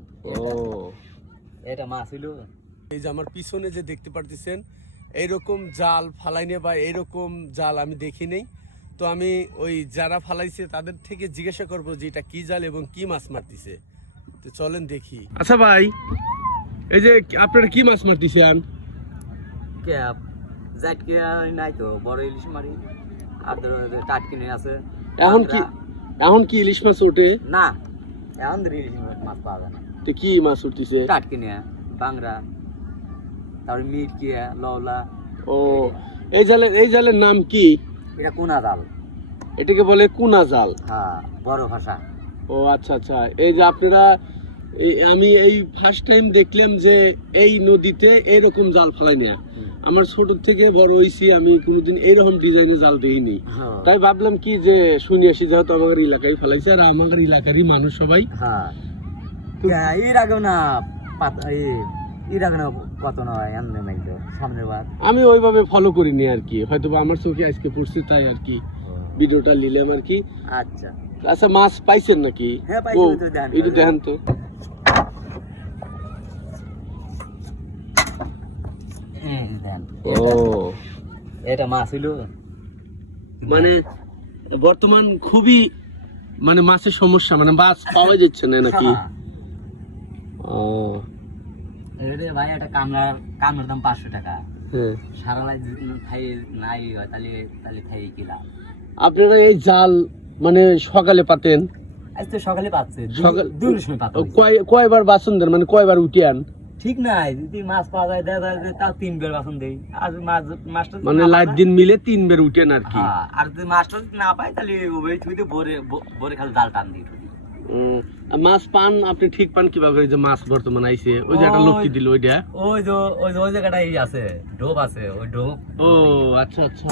দেন ও এটা মাছ হইলো। এই যে আমার পিছনে যে দেখতে পারতেছেন এইরকম জাল ফালাইনে বা এইরকম জাল আমি দেখি নেই। তো আমি ওই যারা ফালাইছে তাদের থেকে জিজ্ঞাসা করবো যে এটা কি জাল এবং কি মাছ মারতিছে। তো চলেন দেখি। আচ্ছা ভাই, এই যে আপনারা কি মাছ মারতেছেন? ক্যাপ জাটকে নাই তো, বড় ইলিশ মারি আর টাটকিনে আছে। এখন কি ইলিশ মাছ ওঠে না, এখন ইলিশ মাছ পাওয়া যায় না। তো কি মাছ উঠতেছে? টাটকিনে, বাংরা, তারপর মিরকিয়া, লওলা। ও এই জালের নাম কি? এটা কুনা জাল। এটাকে বলে কুনা জাল। হ্যাঁ, বড় ভাষা। ও আচ্ছা আচ্ছা। এই যে আপনারা আমি এই ফার্স্ট টাইম দেখলাম যে এই নদীতে এইরকম জাল ফালাই না। আমার ছোট থেকে বড় হয়েছি, আমি কোনোদিন এইরকম ডিজাইনের জাল দেখিনি। তাই ভাবলাম কি যে শুনে আসি, যেহেতু আমাদের এলাকায় ফেলাইছে আর আমাদের এলাকারই মানুষ সবাই। হ্যাঁ, এর আগেও না এর আগে না কত নয় সামনের বার আমি ওইভাবে ফলো করিনি আর কি, হয়তো আমার চোখে আজকে পড়ছে তাই আর কি ভিডিওটা নিলাম আর কি। আচ্ছা আচ্ছা, মাছ পাইছেন নাকি? হ্যাঁ পাইছি, একটু দেখেন তো। ও এটা মাছ হইলো। মানে বর্তমান খুবই মানে মাছের সমস্যা, মানে মাছ পাওয়া যাচ্ছে না নাকি? ও ভাই এটা কামড়ার দাম 500 টাকা। হ্যাঁ, সারা লাই খাই নাই হয় তাহলে তাহলে খাই কিলা। আপনারা এই জাল মানে সকালে পাতেন? আজ তো সকালে পাচ্ছে, দুটোর সময় পাচ্ছে। কয়বার বাসন দেন, মানে কয়বার উঠিয়ান? ঠিক নাই, যদি মাছ পাওয়া যায় দেখা যায় তাও 3 বার বাসন দেই। আর মাছটা মানে লাইট দিন মিলে 3 বার উঠেন আর কি। আর যদি মাছটা না পাই তাহলে ওই ছুঁতে ভরে খালি জাল টান দিই। মাছ পান আপনি ঠিক পান কিভাবে? যে মাছ বর্তমান আইছে, ওই যে একটা লোকটি দিল ওইটা, ওই জায়গাটাই আছে, ডোব আছে, ওই ডোব। ও আচ্ছা আচ্ছা।